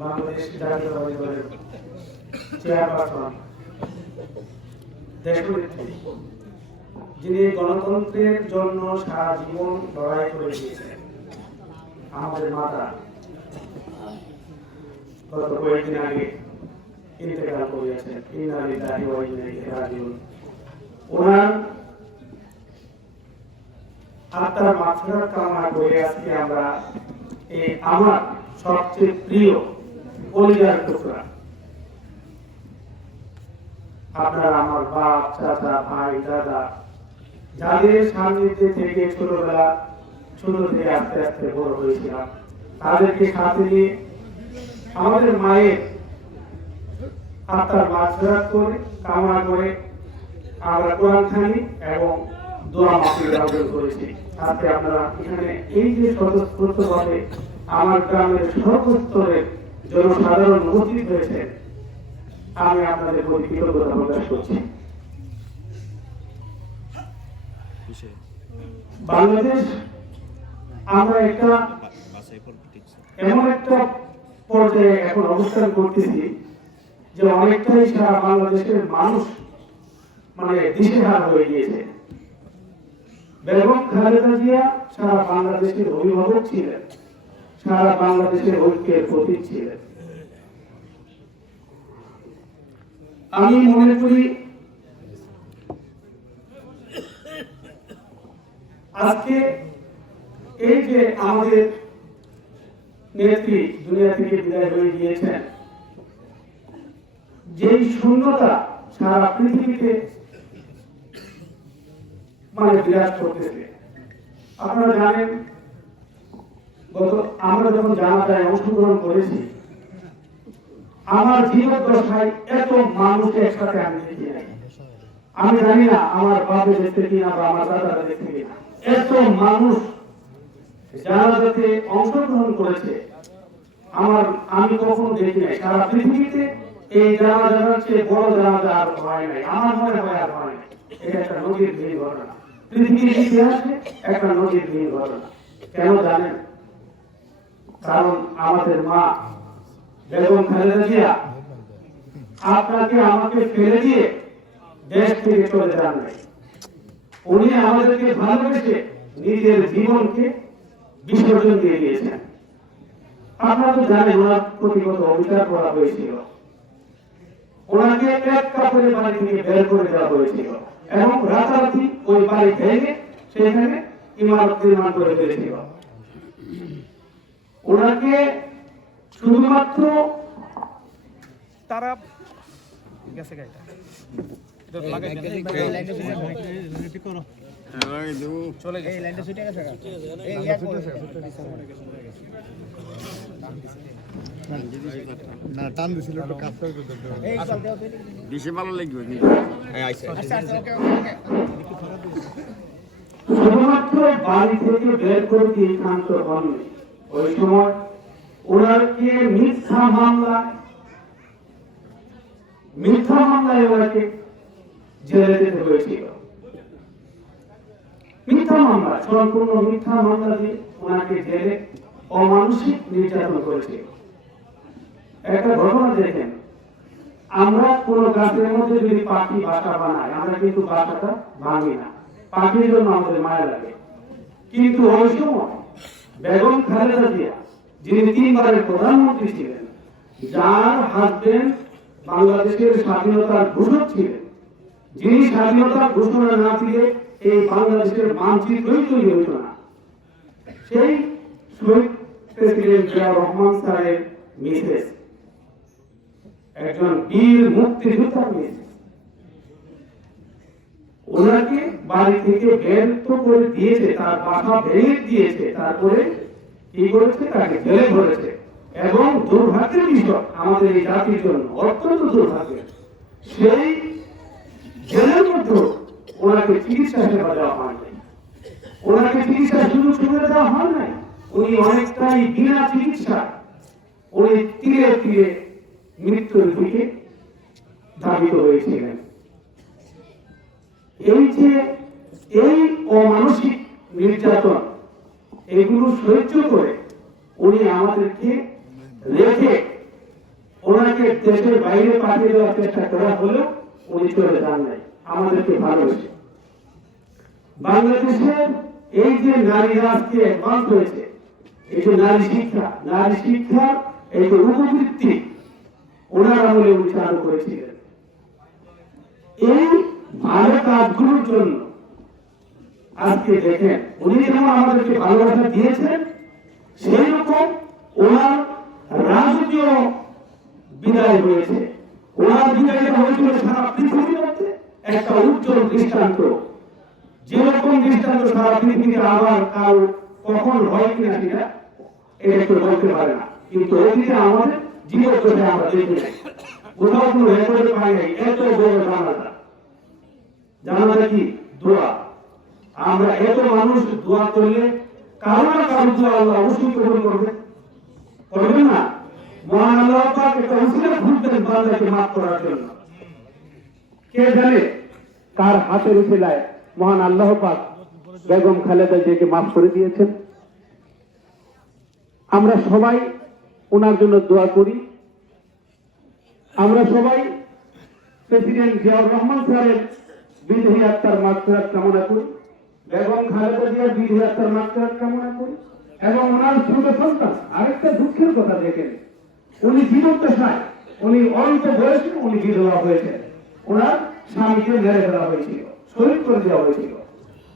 বাংলাদেশ জাতীয়তাবাদী দলের চেয়ারপারসন দেশনেত্রী, যিনি গণতন্ত্রের জন্য সারা জীবন লড়াই করে আমাদের মাতা। গত কয়েকদিন আগে ইন্তেকাল করিয়াছেন ওনার আত্মার কামনা করে আজকে আমরা এই আমার সবচেয়ে প্রিয় কলিজার টুকরা। আমার বাপ, চাচা, ভাই, দাদা, যাদের সান্নিধ্যে থেকে ছোটবেলা, ছোট থেকে আস্তে আস্তে বড় হয়েছিলাম, তাদেরকে সাথে নিয়ে আমাদের মায়ের আত্মার করে, কামনা করে আমরা কোরআন খানি এবং দোয়া আয়োজন করেছি। আজকে আপনারা এখানে এই যে স্বতঃস্ফূর্তভাবে আমার গ্রামের সর্বস্তরের জনসাধারণ উপস্থিত হয়েছে আমি আপনাদের প্রতি কৃতজ্ঞতা প্রকাশ করছি। বাংলাদেশ, আমরা একটা এমন একটা পর্যায়ে এখন অবস্থান করতেছি যে অনেকটাই সারা বাংলাদেশের মানুষ মানে দিশেহারা হয়ে গিয়েছে। বেগম খালেদা জিয়া সারা বাংলাদেশের অভিভাবক ছিলেন। সারা বাংলাদেশের ঐক্যের প্রতীক ছিলেন। আমি মনে করি, আজকে এই যে আমাদের নেত্রী দুনিয়া থেকে বিদায় হয়ে গিয়েছেন, যেই শূন্যতা সারা পৃথিবীতে মানে বিরাজ করতেছে। আপনারা জানেন আমরা যখন জানাজায় অংশগ্রহণ করেছি, আমার জীবন দশায় এত মানুষ একসাথে আমি দেখি আমি জানি না আমার বাপে দেখতে কিনা বা আমার দাদারা দেখতে এত মানুষ জানাজাতে অংশগ্রহণ করেছে, আমার আমি কখনো দেখি নাই। সারা পৃথিবীতে এই জানাজার চেয়ে বড় জানাজা আর হয় নাই। আমার মনে হয় আর হয় নাই। এটা একটা নদীর ভিড় ঘটনা। পৃথিবীর ইতিহাসে একটা নদীর ভিড় ঘটনা। কেন জানেন? কারণ আমাদের মা বেগম খালেদা জিয়া আপনাকে আমাকে ফেলে দিয়ে দেশ থেকে চলে যান নাই। উনি আমাদেরকে ভালোবেসে নিজের জীবনকে বিসর্জন দিয়ে দিয়েছেন। আপনারা তো জানেন ওনার প্রতি কত অবিচার করা হয়েছিল। ওনাকে এক কাপড়ে বাড়ি থেকে বের করে দেওয়া হয়েছিল এবং রাতারাতি ওই বাড়ি ভেঙে সেখানে ইমারত নির্মাণ করে ফেলেছিল ওনাকে শুধুমাত্র তারা গেছে গাড়িটা এটা লাগাই দেন। চলে গেছে। না টান দিছিল একটু কাজ করে বেশি ভালো লাগবে শুধুমাত্র বাড়ি থেকে বের করতে ক্ষান্ত হননি ওই সময় ওনাকে মিথ্যা মামলায় মিথ্যা মামলায় ওনাকে জেলে যেতে হয়েছিল মিথ্যা মামলা, সম্পূর্ণ মিথ্যা মামলা দিয়ে ওনাকে জেলে অমানসিক নির্যাতন করেছিল একটা ঘটনা দেখেন, আমরা কোন গাছের মধ্যে যদি পাখি বাসা বানাই, আমরা কিন্তু বাসাটা ভাঙি না। পাখির জন্য আমাদের মায়া লাগে। কিন্তু ওই সময় বেগম খালেদা জিয়া, যিনি তিনবারের প্রধানমন্ত্রী ছিলেন, যার হাজবেন্ড বাংলাদেশের স্বাধীনতার ঘোষক ছিলেন, যিনি স্বাধীনতা ঘোষণা না দিলে এই বাংলাদেশের মানচিত্রই তৈরি হতো না। সেই শহীদ প্রেসিডেন্ট জিয়া রহমান স্যারের মিসেস, একজন বীর মুক্তিযোদ্ধা মেয়ে ওনাকে বাড়ি থেকে বের তো করে দিয়েছে, তার বাসা ভেঙে দিয়েছে, তারপরে কি করেছে? তাকে জেলে ভরেছে এবং দুর্ভাগ্যের বিষয়, আমাদের এই জাতির জন্য অত্যন্ত দুর্ভাগ্যের। সেই জেলের মধ্যে ওনাকে চিকিৎসা সেবা দেওয়া হয় নাই। ওনাকে চিকিৎসা সুযোগ সুবিধা দেওয়া হয় নাই, উনি অনেকটাই বিনা চিকিৎসা উনি তীরে তীরে মৃত্যুর দিকে ধাবিত হয়েছিলেন। এই যে এই অমানসিক নির্যাতন, এগুলো সহ্য করে উনি আমাদেরকে রেখে ওনাকে দেশের বাইরে পাঠিয়ে দেওয়ার চেষ্টা করা হলেও উনি চলে যান নাই। আমাদেরকে ভালোবেসে। বাংলাদেশের এই যে নারীরা আজকে অ্যাডভান্স হয়েছে, এই যে নারী শিক্ষা নারী শিক্ষা, এই যে উপবৃত্তি, ওনার আমলে উনি চালু করেছিলেন। এই ভালো কাজগুলোর জন্য আজকে দেখেন, উনি যেমন আমাদেরকে ভালোবাসা দিয়েছেন সেই রকম ওনার রাজকীয় বিদায় হয়েছে। ওনার বিদায়টা হয়েছিল সারা পৃথিবীর মধ্যে একটা উজ্জ্বল দৃষ্টান্ত। যেরকম দৃষ্টান্ত সারা পৃথিবীতে আবার কাল কখন হয় কিনা সেটা এটা কেউ বলতে পারে না। কিন্তু অতীতে আমাদের জীবন আমরা দেখি নাই কোথাও কোনো রেকর্ডে পাই নাই, এত বড় জানাটা জানাটা কি, দোয়া। আমরা এত মানুষ দোয়া করলে কারও না কারও দোয়া আল্লাহ অবশ্যই করবে? করবে না? মহান আল্লাহ পাক একটা উসিলা বান্দাকে মাফ করার জন্য। কে জানে কার হাতের উসিলায় মহান আল্লাহ পাক বেগম খালেদা জিয়াকে মাফ করে দিয়েছেন? আমরা সবাই ওনার জন্য দোয়া করি। আমরা সবাই প্রেসিডেন্ট জিয়াউর রহমান স্যারের বিদেহী আত্মার মাগফিরাত কামনা করি। বেগম খালেদা জিয়ার বিদেহী আত্মার মাগফিরাত কামনা করি। এবং ওনার ছোট সন্তান, আরেকটা দুঃখের কথা দেখেন। উনি জীবদ্দশায় উনি অল্প বয়সে উনি বিধবা হয়েছেন। ওনার স্বামীকে মেরে ফেলা হয়েছিল, শহীদ করে দেওয়া হয়েছিল।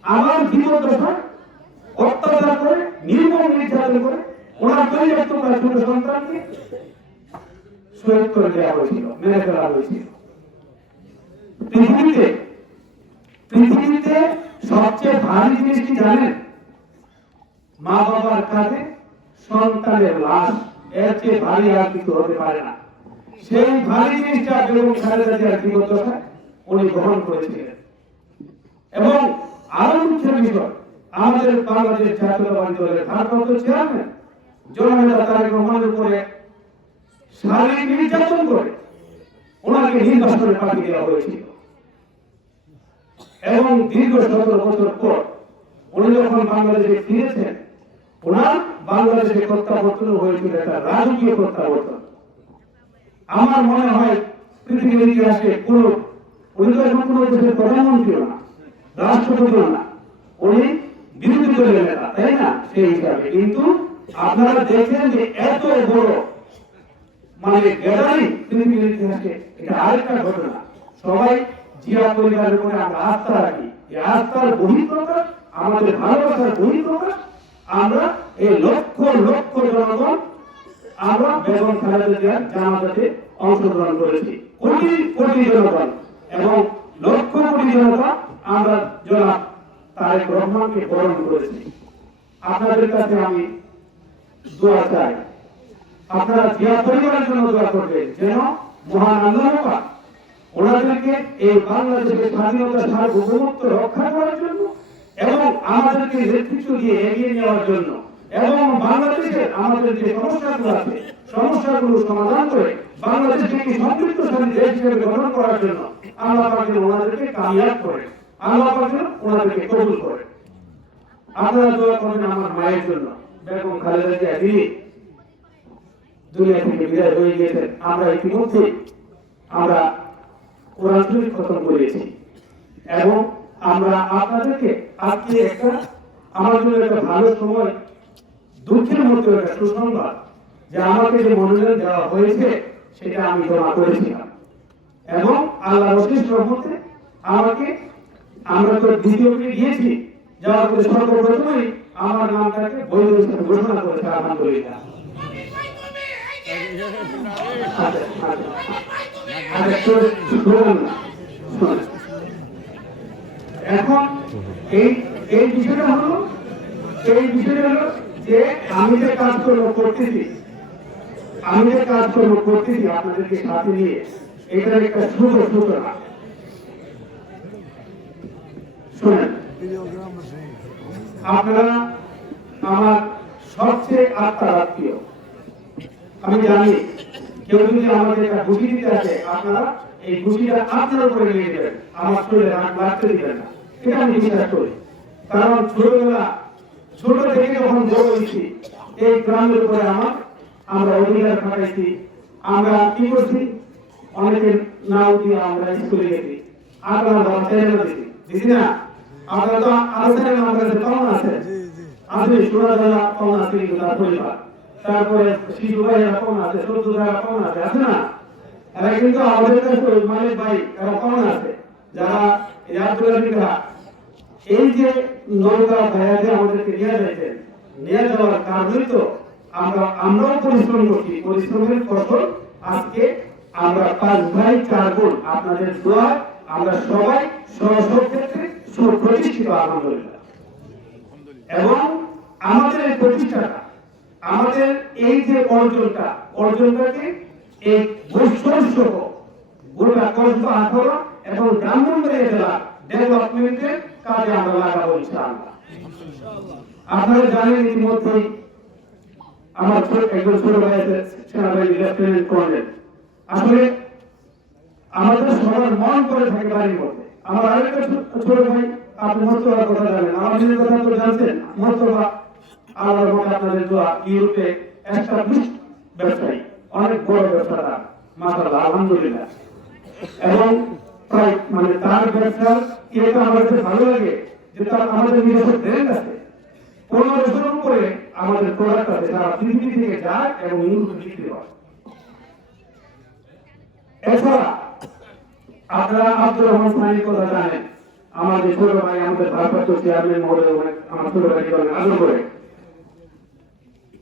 আবার জীবদ্দশায় অত্যাচার করে, নির্মম নির্যাতন করে ওনার পরিবর্তন করা ছোট সন্তানকে শহীদ করে দেওয়া হয়েছিল, মেরে ফেলা হয়েছিল। পৃথিবীতে পৃথিবীতে সবচেয়ে ভারী জিনিস কি জানেন? মা বাবার কাছে সন্তানের লাশ, এর চেয়ে ভারী আর কিছু হতে পারে না। সেই ভারী জিনিসটা বেগম খালেদা জিয়ার জীবদ্দশায় উনি গ্রহণ করেছিলেন। এবং আরও মুখ্য বিষয়, আমাদের বাংলাদেশ জাতীয়তাবাদী দলের ভারপ্রাপ্ত চেয়ারম্যান জননেতা তারেক রহমানের উপরে শারীরিক নির্যাতন করে ওনাকে নির্বাচনে পাঠিয়ে দেওয়া হয়েছিল। এবং দীর্ঘ সতেরো বছর পর উনি যখন বাংলাদেশে ফিরেছেন, ওনার বাংলাদেশে প্রত্যাবর্তন হয়েছিল একটা রাজকীয় প্রত্যাবর্তন। আমার মনে হয় পৃথিবীর ইতিহাসে কোন, উনি তো এখন কোন দেশের প্রধানমন্ত্রীও না, রাষ্ট্রপতিও না। উনি বিরোধী দলের নেতা, তাই না? সেই হিসাবে। কিন্তু আপনারা দেখেন যে এত বড় মানে গ্যাদারিং পৃথিবীর ইতিহাসে, এটা আরেকটা ঘটনা। সবাই জিয়া পরিবারের উপরে আমরা আস্থা রাখি। এই আস্থার বহিঃপ্রকাশ, আমাদের ভালোবাসার বহিঃপ্রকাশ, আমরা এই লক্ষ লক্ষ জনগণ, আমরা বেগম খালেদা জিয়ার জানাজাতে অংশগ্রহণ করেছি। কোটি কোটি জনগণ এবং লক্ষ কোটি জনতা আমরা জনাব তারেক রহমানকে বরণ করেছি। আপনাদের কাছে আমি দোয়া চাই। আপনারা জিয়া পরিবারের জন্য দোয়া করবেন যেন মহান আল্লাহ ওনাদেরকে এই বাংলাদেশের স্বাধীনতা সার্বভৌমত্ব রক্ষা করার জন্য এবং আমাদেরকে নেতৃত্ব দিয়ে এগিয়ে নেওয়ার জন্য এবং বাংলাদেশের আমাদের যে সমস্যাগুলো আছে সমস্যাগুলো সমাধান করে বাংলাদেশকে একটি সমৃদ্ধশালী দেশ হিসেবে করার জন্য আল্লাহ পাক ওনাদেরকে কামিয়াব করে, আল্লাহ পাক ওনাদেরকে কবুল করে। আপনারা দোয়া করবেন আমার মায়ের জন্য। বেগম খালেদা জিয়া, তিনি দুনিয়া থেকে বিদায় হয়ে গিয়েছেন। আমরা ইতিমধ্যে আমরা কোরআন শরীফ খতম করেছি এবং আমরা আপনাদেরকে আজকে একটা আমার জন্য একটা ভালো সময়, দুঃখের মধ্যে একটা সুসংবাদ যে আমাকে যে মনোনয়ন দেওয়া হয়েছে, সেটা আমি জমা করেছিলাম। এবং আল্লাহ রশিদ রহমতে আমাকে, আমরা তো দ্বিতীয়কে গিয়েছি, যাওয়ার পরে সর্বপ্রথমেই আমার নামটাকে বৈধ ঘোষণা করেছে, আলহামদুলিল্লাহ আচ্ছা, আচ্ছা। আচ্ছা, শোন- শোন না, শোন। এখন এই বিষয়টা হলো, এই বিষয়টা হলো যে আমি যে কাজকর্ম করতেছি, আমি যে কাজকর্ম করতেছি আপনাদেরকে সাথে নিয়ে, এটার একটা সূচনা। শোনেন, আপনারা আমার সবচেয়ে আত্মার আত্মীয়। আমি জানি কেউ যদি আমাদের একটা ঘুষি দিতে আসে আপনারা এই ঘুষিটা আপনার উপরে নিয়ে দেবেন আমার শরীরে হাত লাগতে দিবেন না। এটা আমি বিশ্বাস করি। কারণ ছোটবেলা ছোট থেকে যখন বড় হয়েছি এই গ্রামের উপরে আমার আমরা অধিকার খাটাইছি। আমরা কি করছি? অনেকের নাও দিয়ে আমরা স্কুলে গেছি। আমরা বাচ্চাদের দিছি দিছি না? আমরা তো আলোচনার আমার কাছে কমন আছে। আছে সুরাদারা কমন আছে কিন্তু তার পরিবার। তারপরে শিশু ভাইয়েরা আছে আছে আছে না? এরা কিন্তু আমাদের কাছে মালিক ভাই এরা আছে। যারা এই যে নৌকা আমাদেরকে নিয়ে নিয়ে যাওয়ার কারণেই তো আমরা, আমরাও পরিশ্রম করছি। পরিশ্রমের ফসল আজকে আমরা পাঁচ ভাই, চার বোন, আপনাদের দোয়া, আমরা সবাই সব ক্ষেত্রে সুপ্রতিষ্ঠিত, আলহামদুলিল্লাহ। এবং আমাদের এই প্রতিষ্ঠাটা আমাদের এই যে অর্জনটা, অর্জনটাকে বৈশ্বর সহ গোটা কষ্ট আঠারো এবং ব্রাহ্মণবাড়িয়া জেলা ডেভেলপমেন্টের কাজে আমরা লাগাবো ইনশাআল্লাহ। আপনারা জানেন ইতিমধ্যেই আমার ছোট একজন ছোট ভাই আছে, সেনাবাহিনী লেফটেন্যান্ট কর্নেল। আসলে আমাদের সবার মন করে থাকে বাড়ির মধ্যে। আমার আরেকটা ছোট ভাই, আপনি মোস্তফার কথা জানেন। আমার নিজের কথা তো জানছেন মোস্তফা আল্লাহর মধ্যে আপনাদের দোয়া ইউরোপে একটা ব্যবসায়ী, অনেক বড় ব্যবসাটা মাসাল্লাহ আলহামদুলিল্লাহ। এবং প্রায় মানে তার ব্যবসার আমার কাছে ভালো লাগে, যে তার আমাদের নিজস্ব ব্র্যান্ড আছে। উপরে আমাদের প্রোডাক্ট আছে পৃথিবী থেকে যায় এবং ইউরোপে বিক্রি হয় এছাড়া আপনারা আব্দুর রহমান কথা জানেন আমাদের ছোট ভাই আমাদের ভারপ্রাপ্ত চেয়ারম্যান মহোদয়, আমার ছোট অনেক আদর করে।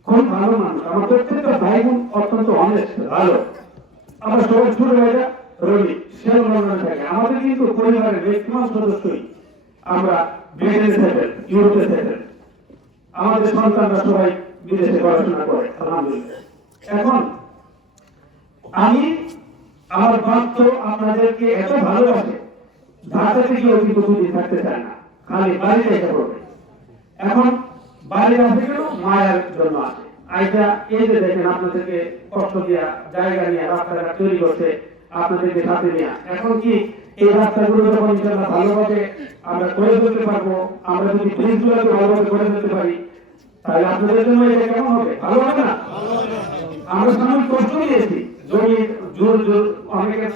খুব ভালো মানুষ। আমার প্রত্যেকটা ভাই বোন অত্যন্ত অনেস্ট ভালো। আমরা সবাই ছোট ভাইরা রবি সে থাকে। আমাদের কিন্তু পরিবারের ম্যাক্সিমাম সদস্যই আমরা ইউরোপে আমাদের সন্তানরা সবাই বিদেশে পড়াশোনা করে, আলহামদুলিল্লাহ। এখন আমি, আমার বাপ তো আপনাদেরকে এত ভালোবাসে, ঢাকাতে গিয়েও থাকতে চায় না। খালি বাড়িতে এসে পড়বে। এখন বাড়ি আসে কেন মায়ের জন্য আসে আইটা এই যে দেখেন আপনাদেরকে কষ্ট দিয়া জায়গা নিয়ে রাস্তাঘাট তৈরি করছে আপনাদেরকে সাথে নিয়ে। এখন কি এই রাস্তাগুলো যখন ইনশাল্লাহ ভালোভাবে আমরা করে ফেলতে পারব, আমরা যদি ব্রিজগুলোকে ভালোভাবে করে ফেলতে পারি, তাহলে আপনাদের জন্য এটা কেমন হবে? ভালো হবে না? আমরা সামনে কষ্ট নিয়েছি। জমি, জোর জোর, অনেকে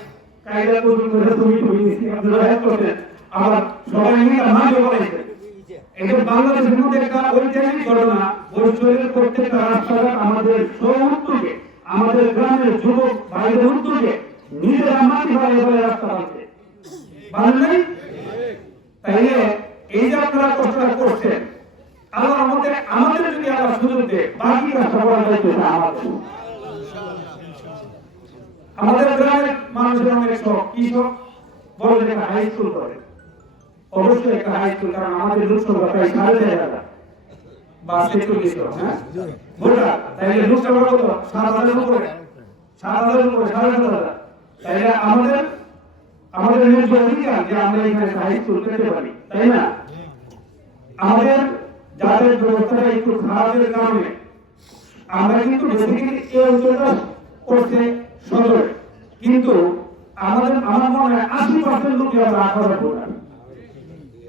কায়দা কৌশল করে জমি জমি আপনারা করছেন, আবার সবাই মিলে আমাকে বলেছে এটা বাংলাদেশের মধ্যে একটা ঐতিহাসিক ঘটনা বৈশ্বরের প্রত্যেকটা রাস্তাঘাট আমাদের সৌদ্যোগে আমাদের গ্রামের যুবক ভাইদের উদ্যোগে নিজের মাটি ভাই বলে রাস্তা বানছে বানলেন তাইলে এই যে আপনারা কষ্টটা করছেন আল্লাহ আমাদের আমাদের যদি আল্লাহ সুযোগ দেয়, বাকি রাস্তা করা আমাদের আমাদের গ্রামের মানুষের অনেক শখ, কি শখ? বড় হাই স্কুল করে অবশ্যই একটা হাই স্কুল কারণ আমাদের হ্যাঁ? হাজারের উপরে। উপরে আমাদের আমাদের অধিকার, যে আমরা এখানে হাই স্কুল পেতে পারি, তাই না? আমাদের যাদের ব্যবস্থাটা একটু খারাপের কারণে, আমরা কিন্তু বেসিক্যালি এই অঞ্চলটা সদরে কিন্তু আমাদের, আমার মনে হয় আশি পার্সেন্ট লোক আমরা আঠারো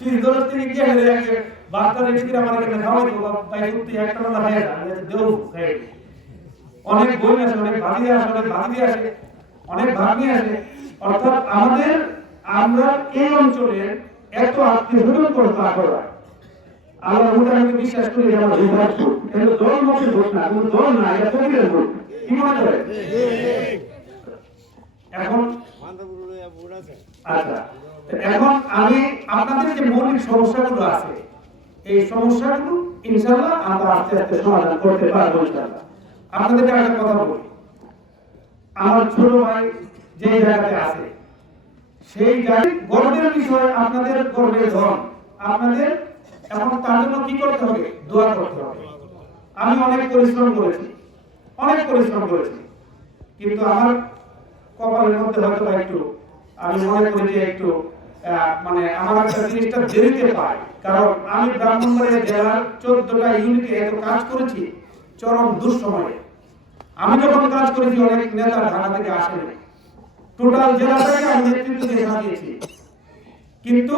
শীত দরজ থেকে গিয়ে গেলে একটা বাচ্চা রেডি আমার এখানে খাওয়াই দেবো তাই করতে একটা কথা খাই না আমি খাই অনেক বই আসে অনেক ভাবি আসে অনেক ভাবি আসে অনেক ভাবি আসে। অর্থাৎ আমাদের আমরা এই অঞ্চলের এত আত্মীয় করতে করা আল্লাহ ভোট বিশ্বাস করি যে আমার ভোট ভোট দল মতের ভোট না কিন্তু দল না এটা ফকিরের ভোট। কি মনে করে এখন আচ্ছা। এখন আমি আপনাদের যে মৌলিক সমস্যাগুলো আছে, এই সমস্যাগুলো ইনশাআল্লাহ আমরা আস্তে আস্তে সমাধান করতে পারব ইনশাআল্লাহ। আপনাদেরকে একটা কথা বলি। আমার ছোট ভাই যে জায়গাতে আছে, সেই জায়গায় গর্বের বিষয় আপনাদের গর্বের ধন, আপনাদের এখন তার জন্য কি করতে হবে? দোয়া করতে হবে। আমি অনেক পরিশ্রম করেছি, অনেক পরিশ্রম করেছি। কিন্তু আমার কপালের মধ্যে হয়তো একটু, আমি মনে করি যে একটু মানে আমার একটা জিনিসটা দেরিতে পাই কারণ আমি ব্রাহ্মণবাড়িয়া জেলার চোদ্দটা ইউনিটে এত কাজ করেছি, চরম দুঃসময়ে। আমি যখন কাজ করেছি, অনেক নেতা ঢাকা থেকে আসেনি। টোটাল জেলাটাকে আমি নেতৃত্ব দিয়ে কিন্তু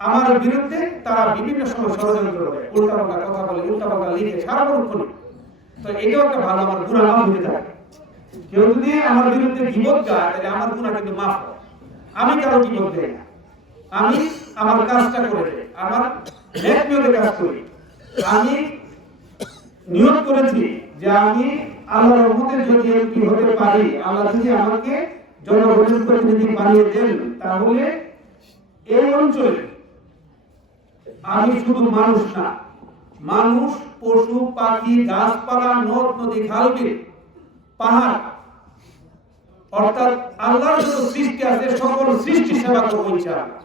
আমার বিরুদ্ধে তারা বিভিন্ন সময় ষড়যন্ত্র করে, উল্টাপাল্টা কথা বলে, উল্টাপাল্টা লিখে, সারা সারাক্ষণ তো এটাও একটা ভালো আমার গুণা নাম হয়ে থাকে কেউ যদি আমার বিরুদ্ধে বিপদ গায়, তাহলে আমার গুণা কিন্তু মাফ হয়। আমি কারও বিপদ দেই আমি আমার কাজটা করে আমার নিয়তে কাজ করি। আমি নিয়োগ করেছি যে আমি আল্লাহর রহমতে যদি হতে পারি? আল্লাহ যদি আমাকে জনগণের বানিয়ে দেন, তাহলে এই অঞ্চলে আমি শুধু মানুষ না, মানুষ, পশু, পাখি, গাছপালা, নদ, নদী খাল বিল পাহাড় অর্থাৎ আল্লাহর যত সৃষ্টি আছে, সকল সৃষ্টি সেবা করব ইনশাআল্লাহ।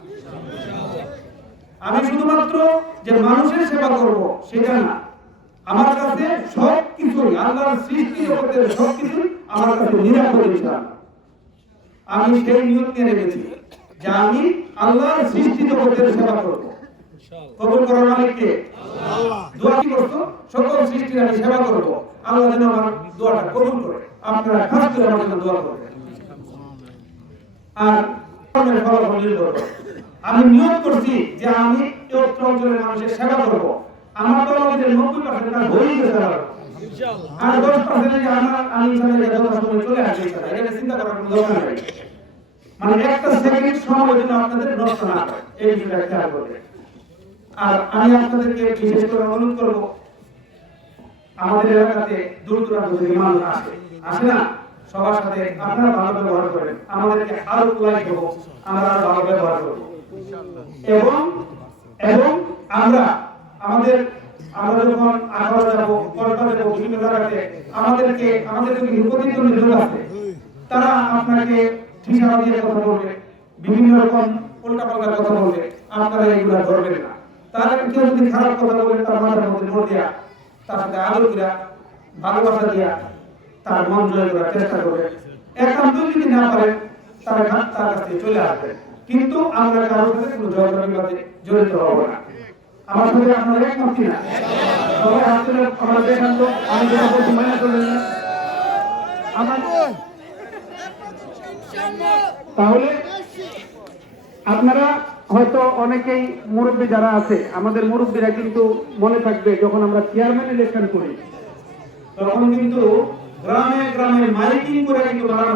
আমি শুধুমাত্র যে মানুষের সেবা করব, সেটা না। আমার কাছে সব কিছুই আল্লাহর সৃষ্টি জগতের সব কিছুই আমার কাছে নিরাপদ ইনশাআল্লাহ। আমি সেই নিয়ম নিয়ে রেখেছি যে আমি আল্লাহর সৃষ্টি জগতের সেবা করব। কবুল করার মালিককে। দোয়া করতো সকল সৃষ্টির আমি সেবা করব। আল্লাহ যেন আমার দোয়াটা কবুল করে। আপনারা খাস করে আমার জন্য দোয়া করবেন। আর কর্মের ফলাফল নির্ভর। আমি নিয়োগ করছি যে আমি অত্র অঞ্চলের মানুষের সেবা করব। আমার তো আমাদের নব্বই পার্সেন্ট কাজ হয়েই গেছে আর দশ পার্সেন্ট আমার আমি চলে ইনশাআল্লাহ। এটা চিন্তা করার কোনো দরকার নেই। মানে একটা সেকেন্ড সময় যেন আপনাদের নষ্ট না এই বিষয়টা খেয়াল করবেন আর আমি আপনাদেরকে বিশেষ করে অনুরোধ করব, আমাদের এলাকাতে দূর দূরান্ত থেকে মানুষ আসে। আসে না? সবার সাথে আপনারা ভালো ব্যবহার করেন, আমাদেরকে আরও লাইক দেবো আমরা ভালো ব্যবহার করব। এবং এবং আমরা আমাদের, আমরা যখন আগ্রহ যাব কলকাতা যাব, বিভিন্ন জায়গাতে, আমাদেরকে, আমাদের যদি প্রতিদ্বন্দ্বী লোক আছে, তারা আপনাকে ঠিকানা দিয়ে কথা বলবে, বিভিন্ন রকম উল্টাপাল্টা কথা বলবে, আপনারা এগুলো ধরবেন না। তার কেউ যদি খারাপ কথা বলে, তার মাথার মধ্যে ভোট দিয়া তার সাথে আদর দিয়া ভালোবাসা দিয়া তার মন জয় করার চেষ্টা করবে। একান্ত যদি না পারেন, তার কাছ থেকে চলে আসবে। কিন্তু আমরা কারোর কোনো জড়িত হব না। আমার সাথে কিনা? সবাই আমরা দেখান তো। আমি বলছি করলেন না। আমার তাহলে আপনারা হয়তো অনেকেই মুরব্বী যারা আছে, আমাদের মুরব্বীরা কিন্তু মনে থাকবে যখন আমরা চেয়ারম্যান ইলেকশন করি, তখন কিন্তু গ্রামে গ্রামে মাইকিং করে কিন্তু